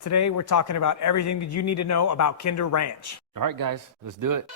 Today, we're talking about everything that you need to know about Kinder Ranch. All right, guys, let's do it.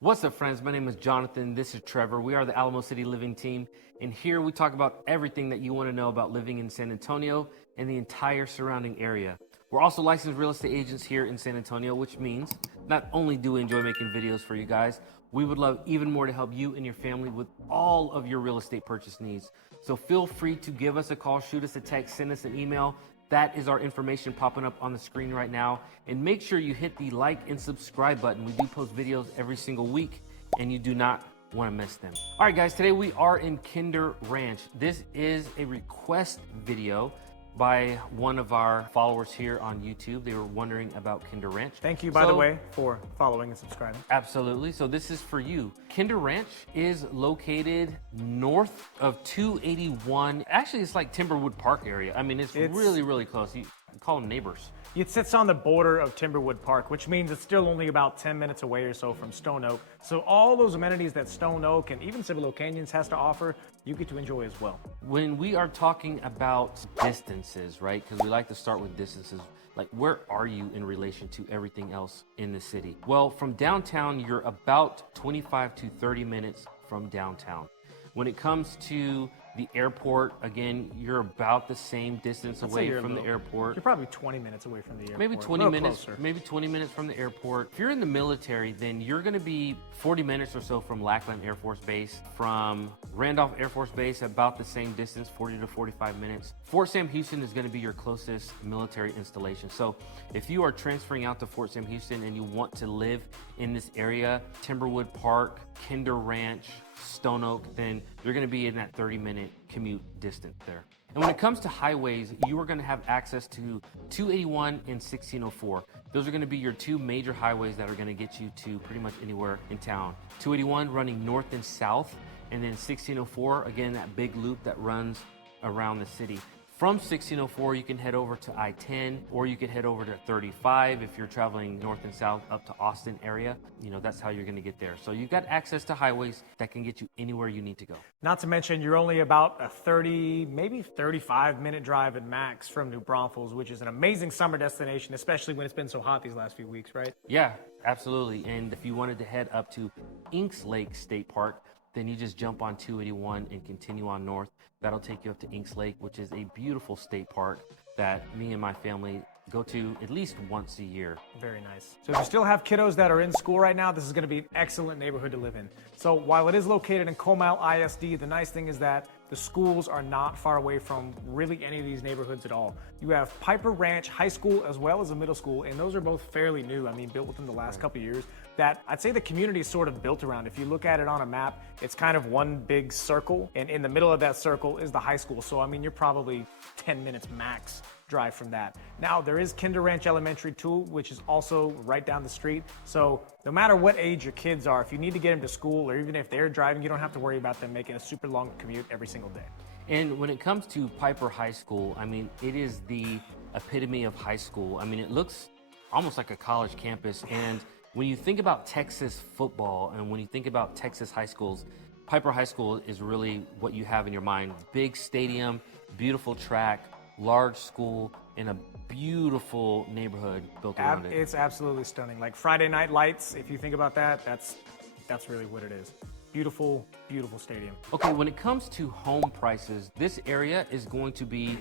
What's up, friends? My name is Jonathan. This is Trevor. We are the Alamo City Living Team, and here we talk about everything that you want to know about living in San Antonio and the entire surrounding area. We're also licensed real estate agents here in San Antonio, which means not only do we enjoy making videos for you guys, we would love even more to help you and your family with all of your real estate purchase needs. So feel free to give us a call, shoot us a text, send us an email. That is our information popping up on the screen right now. And make sure you hit the like and subscribe button. We do post videos every single week, and you do not want to miss them. All right, guys, today we are in Kinder Ranch. This is a request video by one of our followers here on YouTube. They were wondering about Kinder Ranch. Thank you, by the way, for following and subscribing. Absolutely. So this is for you. Kinder Ranch is located north of 281. Actually, it's like Timberwood Park area. I mean, it's really, really close. You call them neighbors. It sits on the border of Timberwood Park, which means it's still only about 10 minutes away or so from Stone Oak. So all those amenities that Stone Oak and even Cibolo Canyons has to offer, you get to enjoy as well. When we are talking about distances, right? Because we like to start with distances. Like, where are you in relation to everything else in the city? Well, from downtown, you're about 25 to 30 minutes from downtown. When it comes to the airport, again, you're about the same distance away from the airport. You're probably 20 minutes away from the airport. Maybe 20 minutes, maybe 20 minutes from the airport. If you're in the military, then you're gonna be 40 minutes or so from Lackland Air Force Base. From Randolph Air Force Base, about the same distance, 40 to 45 minutes. Fort Sam Houston is gonna be your closest military installation. So if you are transferring out to Fort Sam Houston and you want to live in this area, Timberwood Park, Kinder Ranch, Stone Oak, then you're gonna be in that 30-minute commute distance there. And when it comes to highways, you are gonna have access to 281 and 1604. Those are gonna be your two major highways that are gonna get you to pretty much anywhere in town. 281 running north and south, and then 1604, again, that big loop that runs around the city. From 1604, you can head over to I-10, or you can head over to 35 if you're traveling north and south up to Austin area. You know, that's how you're gonna get there. So you've got access to highways that can get you anywhere you need to go. Not to mention, you're only about a 30, maybe 35-minute drive at max from New Braunfels, which is an amazing summer destination, especially when it's been so hot these last few weeks, right? Yeah, absolutely. And if you wanted to head up to Inks Lake State Park, then you just jump on 281 and continue on north. That'll take you up to Inks Lake, which is a beautiful state park that me and my family go to at least once a year. Very nice. So if you still have kiddos that are in school right now, this is going to be an excellent neighborhood to live in. So while it is located in Comal ISD, the nice thing is that the schools are not far away from really any of these neighborhoods at all. You have Piper Ranch High School as well as a middle school, and those are both fairly new. I mean, built within the last couple of years. That I'd say the community is sort of built around. If you look at it on a map, it's kind of one big circle, and in the middle of that circle is the high school. So I mean, you're probably 10 minutes max drive from that. Now, there is Kinder Ranch Elementary too, which is also right down the street. So no matter what age your kids are, if you need to get them to school, or even if they're driving, you don't have to worry about them making a super long commute every single day. And when it comes to Piper High School, I mean, it is the epitome of high school. I mean, it looks almost like a college campus. And when you think about Texas football and when you think about Texas high schools, Piper High School is really what you have in your mind. Big stadium, beautiful track, large school, in a beautiful neighborhood built around it. It's absolutely stunning. Like Friday night lights, if you think about that, that's really what it is. Beautiful, beautiful stadium. Okay, when it comes to home prices, this area is going to be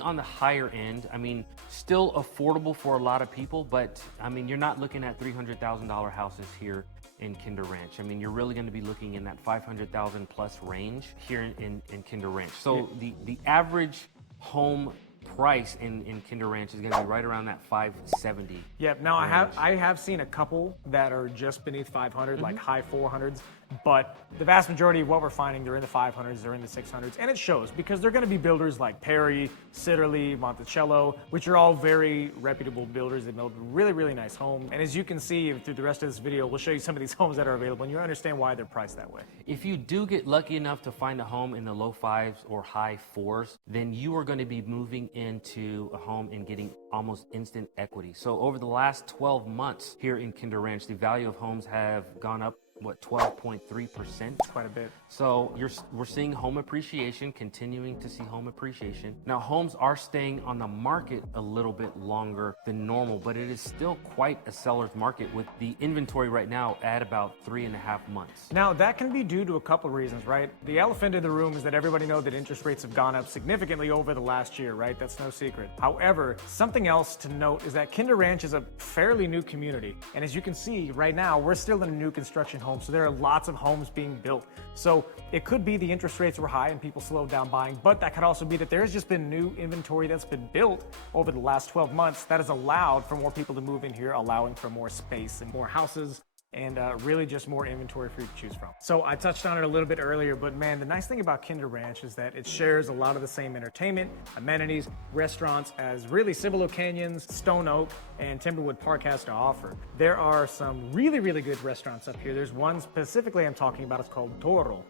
on the higher end. I mean, still affordable for a lot of people, but I mean, you're not looking at $300,000 houses here in Kinder Ranch. I mean, you're really going to be looking in that 500,000 plus range here in Kinder Ranch. So the average home price in Kinder Ranch is going to be right around that 570. Yep. Now I have seen a couple that are just beneath 500, like high 400s. but the vast majority of what we're finding, they're in the 500s, they're in the 600s, and it shows because they're going to be builders like Perry, Sitterly, Monticello, which are all very reputable builders. They build really, really nice homes. And as you can see through the rest of this video, we'll show you some of these homes that are available, and you understand why they're priced that way. If you do get lucky enough to find a home in the low 5s or high 4s, then you are going to be moving into a home and getting almost instant equity. So over the last 12 months here in Kinder Ranch, the value of homes have gone up, what, 12.3%? Quite a bit. So we're seeing home appreciation, continuing to see home appreciation. Now, homes are staying on the market a little bit longer than normal, but it is still quite a seller's market with the inventory right now at about 3.5 months. Now, that can be due to a couple of reasons, right? The elephant in the room is that everybody knows that interest rates have gone up significantly over the last year, right? That's no secret. However, something else to note is that Kinder Ranch is a fairly new community. And as you can see right now, we're still in a new construction home. So there are lots of homes being built. So it could be the interest rates were high and people slowed down buying, but that could also be that there's just been new inventory that's been built over the last 12 months that has allowed for more people to move in here, allowing for more space and more houses, and really just more inventory for you to choose from. So I touched on it a little bit earlier, but man, the nice thing about Kinder Ranch is that it shares a lot of the same entertainment, amenities, restaurants as really Cibolo Canyons, Stone Oak, and Timberwood Park has to offer. There are some really, really good restaurants up here. There's one specifically I'm talking about, it's called Toro.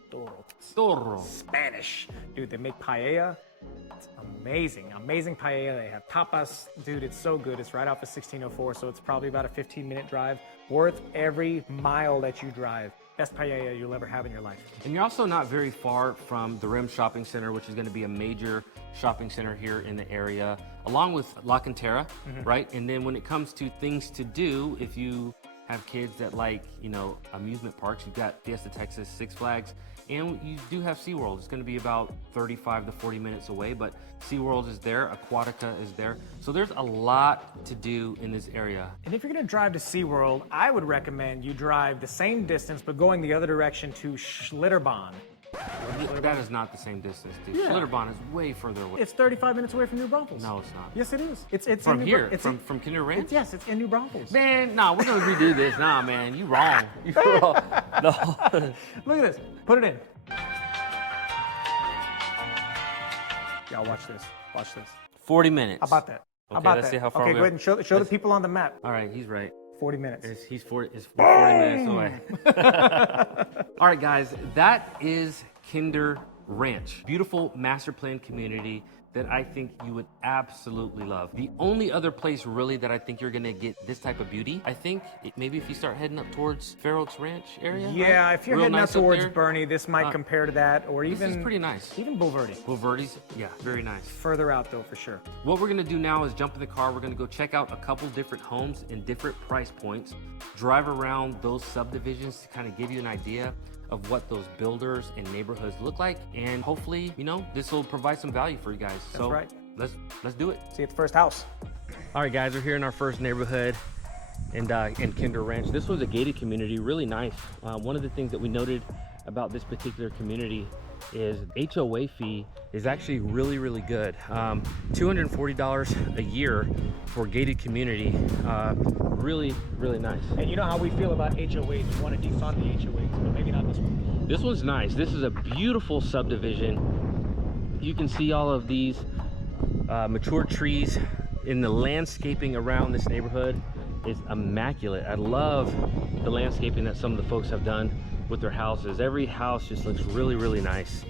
Toro. Spanish. Dude, they make paella. It's amazing, amazing paella. They have tapas. Dude, it's so good. It's right off of 1604, so it's probably about a 15-minute drive. Worth every mile that you drive. Best paella you'll ever have in your life. And you're also not very far from the Rim Shopping Center, which is going to be a major shopping center here in the area, along with La Cantera, right? And then when it comes to things to do, if you have kids that like, you know, amusement parks, you've got Fiesta Texas, Six Flags, and you do have SeaWorld. It's going to be about 35 to 40 minutes away, but SeaWorld is there, Aquatica is there. So there's a lot to do in this area. And if you're going to drive to SeaWorld, I would recommend you drive the same distance, but going the other direction to Schlitterbahn. That is not the same distance, dude. Yeah. Schlitterbahn is way further away. It's 35 minutes away from New Braunfels. No, it's not. Yes, it is. It's From in here, New, from Kinder Ranch? Yes, it's in New Braunfels. Man, nah, we're gonna redo this. Nah, man, you wrong. You wrong. No. Look at this. Put it in. Y'all watch this. Watch this. 40 minutes. How about that? How Okay, about let's that? see how far okay, we go are. ahead and show the people on the map. All right, he's right. 40 minutes. It's 40 minutes away. All right, guys, that is Kinder Ranch. Beautiful master plan community that I think you would absolutely love. The only other place really that I think you're gonna get this type of beauty, I think maybe if you start heading up towards Fair Oaks Ranch area. Yeah, right? if you're Real heading nice up towards there. Bernie, this might compare to that, or even This is pretty nice. even Bulverde. Boulevardi's, yeah, very nice. Further out though, for sure. What we're gonna do now is jump in the car. We're gonna go check out a couple different homes in different price points, drive around those subdivisions to kind of give you an idea of what those builders and neighborhoods look like, and hopefully, you know, this will provide some value for you guys. That's right. Let's do it. See you at the first house. All right, guys, we're here in our first neighborhood in Kinder Ranch. This was a gated community, really nice. One of the things that we noted about this particular community is HOA fee is actually really, really good. $240 a year for gated community. Really, really nice. And you know how we feel about HOAs. We want to defund the HOAs, but maybe not this one. This one's nice. This is a beautiful subdivision. You can see all of these mature trees in the landscaping around this neighborhood is immaculate. I love the landscaping that some of the folks have done with their houses. Every house just looks really, really nice.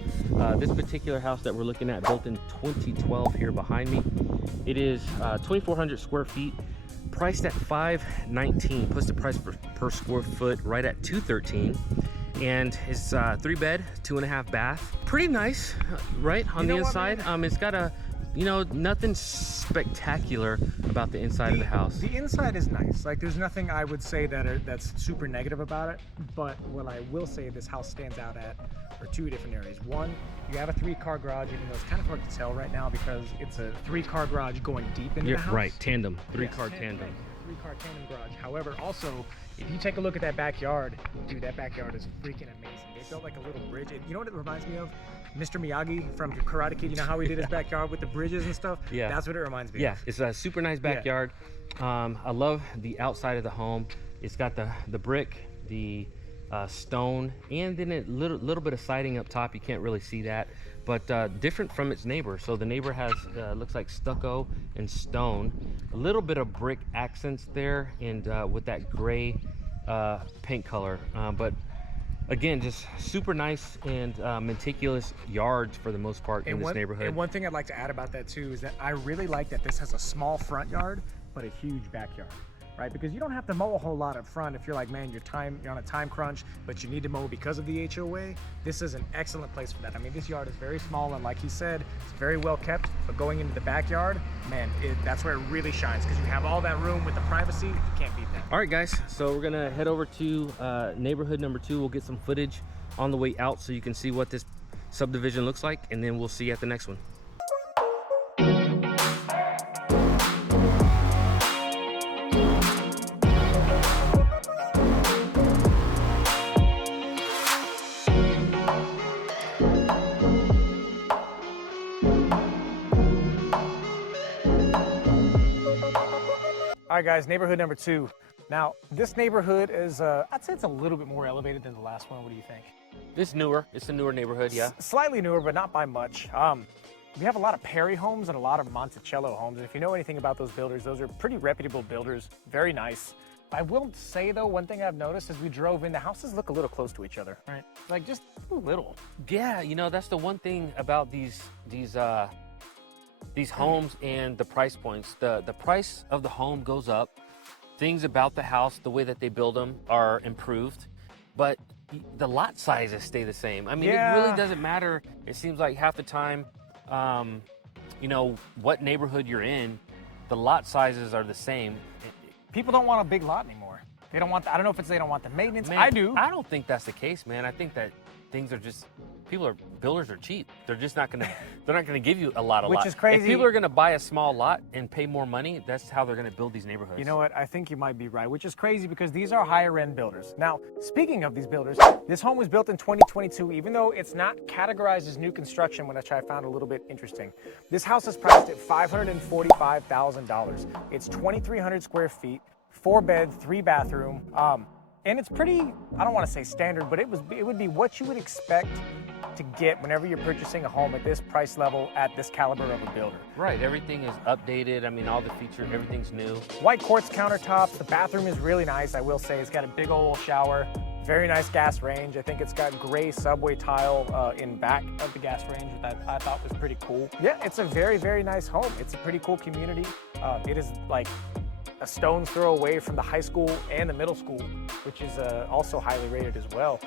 This particular house that we're looking at, built in 2012 here behind me, it is 2,400 square feet, priced at $519, puts the price per square foot right at $213. And it's 3-bed, 2.5 bath. Pretty nice, right, on the inside. It's got a, you know, nothing spectacular about the inside of the house. The inside is nice. Like, there's nothing I would say that's super negative about it. But what I will say this house stands out at are two different areas. One, you have a 3-car garage, even though it's kind of hard to tell right now because it's a 3-car garage going deep into the house. Right, tandem, 3-car tandem. 3-car tandem garage. However, also, if you take a look at that backyard, dude, that backyard is freaking amazing. They built like a little bridge. And you know what it reminds me of? Mr. Miyagi from Karate Kid. You know how he did his backyard with the bridges and stuff? Yeah. That's what it reminds me of. Yeah, it's a super nice backyard. Yeah. I love the outside of the home. It's got the brick, the stone, and then a little bit of siding up top. You can't really see that, but different from its neighbor. So the neighbor has looks like stucco and stone, a little bit of brick accents there, and with that gray paint color. But again, just super nice and meticulous yards for the most part in this neighborhood. And one thing I'd like to add about that too is that I really like that this has a small front yard, but a huge backyard. Right, because you don't have to mow a whole lot up front if you're like, man, you're on a time crunch, but you need to mow because of the HOA. This is an excellent place for that. I mean, this yard is very small, and like he said, it's very well kept, but going into the backyard, man, that's where it really shines, because you have all that room with the privacy. You can't beat that. All right, guys, so we're gonna head over to neighborhood number 2. We'll get some footage on the way out so you can see what this subdivision looks like, and then we'll see you at the next one. All right, guys, neighborhood number 2. Now, this neighborhood is, I'd say it's a little bit more elevated than the last one. What do you think? It's newer. It's a newer neighborhood, yeah. Slightly newer, but not by much. We have a lot of Perry homes and a lot of Monticello homes. And if you know anything about those builders, those are pretty reputable builders. Very nice. I will say, though, one thing I've noticed as we drove in, the houses look a little close to each other, right? Like, just a little. Yeah, you know, that's the one thing about these homes and the price points. The price of the home goes up. Things about the house, the way that they build them, are improved, but the lot sizes stay the same. I mean, It really doesn't matter. It seems like half the time, you know, what neighborhood you're in, the lot sizes are the same. People don't want a big lot anymore. They don't want, I don't know if it's they don't want the maintenance. Man, I do. I don't think that's the case, man. I think that things are just, builders are cheap. They're just not gonna, they're not gonna give you a lot. Which is crazy. If people are gonna buy a small lot and pay more money, that's how they're gonna build these neighborhoods. You know what? I think you might be right, which is crazy because these are higher end builders. Now, speaking of these builders, this home was built in 2022, even though it's not categorized as new construction, which I found a little bit interesting. This house is priced at $545,000. It's 2,300 square feet, 4 bed, 3 bathroom. And it's pretty, I don't want to say standard, but it would be what you would expect to get whenever you're purchasing a home at this price level, at this caliber of a builder. Right, everything is updated. I mean, all the features, everything's new. White quartz countertops. The bathroom is really nice, I will say. It's got a big old shower, very nice gas range. I think it's got gray subway tile in back of the gas range, which I thought was pretty cool. Yeah, it's a very, very nice home. It's a pretty cool community. It is like a stone's throw away from the high school and the middle school, which is also highly rated as well.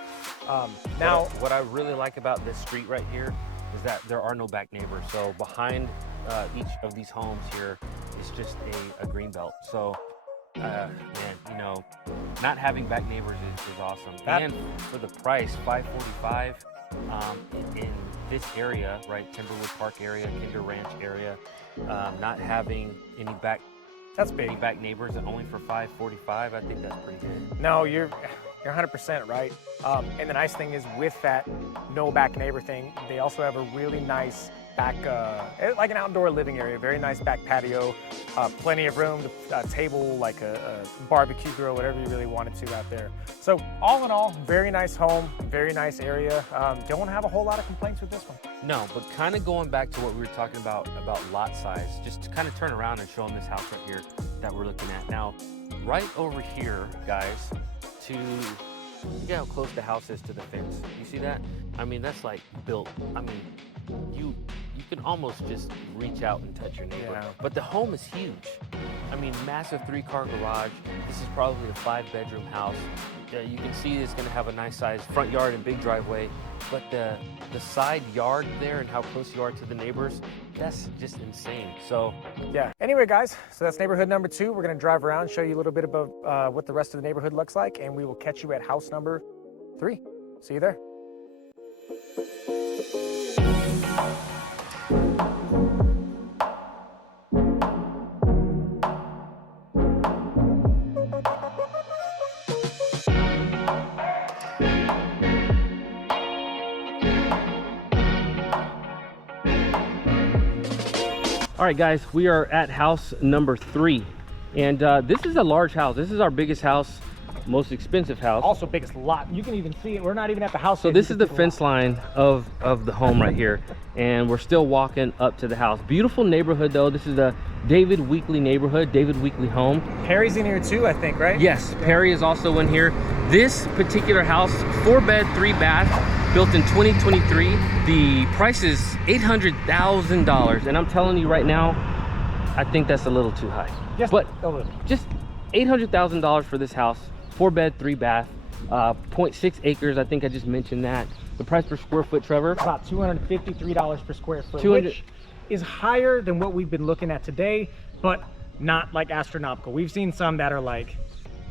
Now, what I really like about this street right here is that there are no back neighbors. So behind each of these homes here is just a green belt. So, man, you know, not having back neighbors is awesome. And for the price, $545 in this area, right, Timberwood Park area, Kinder Ranch area, not having any back. That's big. Any back neighbors and only for $545, I think that's pretty good. No, you're 100% right. And the nice thing is with that no back neighbor thing, they also have a really nice back, like an outdoor living area, very nice back patio, plenty of room, a table, like a barbecue grill, whatever you really wanted to out there. So all in all, very nice home, very nice area. Don't have a whole lot of complaints with this one. No, but kind of going back to what we were talking about lot size, just to kind of turn around and show them this house right here that we're looking at. Now, right over here, guys, look how close the house is to the fence. You see that? I mean, that's like built. I mean, you can almost just reach out and touch your neighbor. Yeah. But the home is huge. I mean, massive 3-car garage. This is probably a 5-bedroom house. You can see it's going to have a nice size front yard and big driveway. But the side yard there and how close you are to the neighbors, that's just insane. So yeah. Anyway, guys, so that's neighborhood number 2. We're going to drive around, show you a little bit about what the rest of the neighborhood looks like, and we will catch you at house number 3. See you there. all right, guys, we are at house number 3, and this is a large house. This is our biggest house most expensive house. Also biggest lot. You can even see it. We're not even at the house. So yet. this You is can the see fence line of the home right here, and we're still walking up to the house. Beautiful neighborhood though. This is the David Weekley neighborhood, David Weekley home. Perry's in here too, I think, right? Yes, Perry is also in here. This particular house, 4-bed, 3-bath, built in 2023. The price is $800,000, and I'm telling you right now, I think that's a little too high. Just but a little. just $800,000 for this house, 4-bed, 3-bath, 0.6 acres. I think I just mentioned that. The price per square foot, Trevor? About $253 per square foot, 200 which is higher than what we've been looking at today, but not like astronomical. We've seen some that are like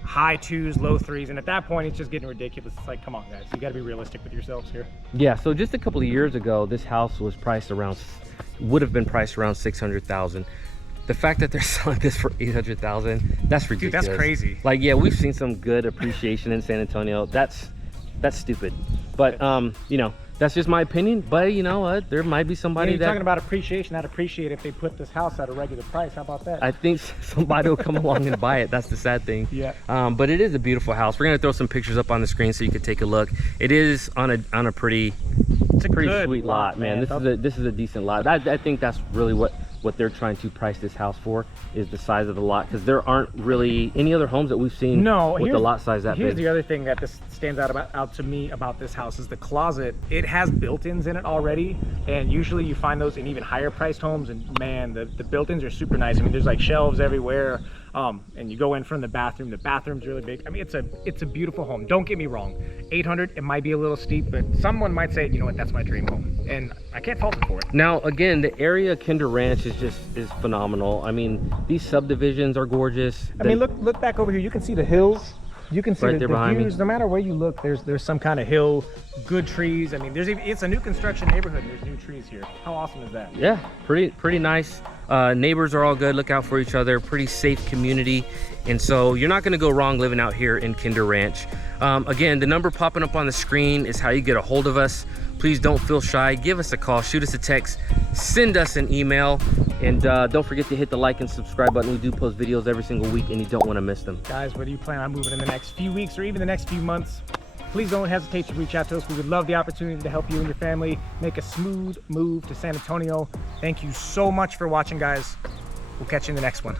high 2s, low 3s, and at that point it's just getting ridiculous. It's like, come on guys, you got to be realistic with yourselves here. Yeah, so just a couple of years ago, this house was priced around, would have been priced around $600,000. The fact that they're selling this for $800,000, that's ridiculous. Dude, that's crazy. Like, yeah, we've seen some good appreciation in San Antonio. That's stupid. But you know, that's just my opinion. But you know what? There might be somebody you're that talking about appreciation. I'd appreciate if they put this house at a regular price. How about that? I think somebody will come along and buy it. That's the sad thing. Yeah. But it is a beautiful house. We're gonna throw some pictures up on the screen so you can take a look. It is on a pretty, it's a pretty good sweet lot, man. This is a decent lot. I think that's really what they're trying to price this house for, is the size of the lot, because there aren't really any other homes that we've seen with the lot size that here's big. The other thing that this stands out to me about this house is the closet. It has built-ins in it already, and usually you find those in even higher priced homes, and man, the built-ins are super nice. I mean, there's like shelves everywhere, and you go in from the bathroom's really big. I mean, it's a beautiful home. Don't get me wrong, 800, it might be a little steep, but someone might say, you know what, that's my dream home, and I can't fault them for it. Now again, the area Kinder Ranch is phenomenal. I mean, these subdivisions are gorgeous. I mean, look back over here. You can see the hills. You can see Right there behind views. me. No matter where you look, there's some kind of hill, good trees. I mean, it's a new construction neighborhood, and there's new trees here. How awesome is that? Yeah, pretty nice. Neighbors are all good. Look out for each other. Pretty safe community. And so you're not going to go wrong living out here in Kinder Ranch. Again, the number popping up on the screen is how you get a hold of us. Please don't feel shy. Give us a call, shoot us a text, send us an email, and don't forget to hit the like and subscribe button. We do post videos every single week, and you don't want to miss them. Guys, whether you plan on moving in the next few weeks or even the next few months, please don't hesitate to reach out to us. We would love the opportunity to help you and your family make a smooth move to San Antonio. Thank you so much for watching, guys. We'll catch you in the next one.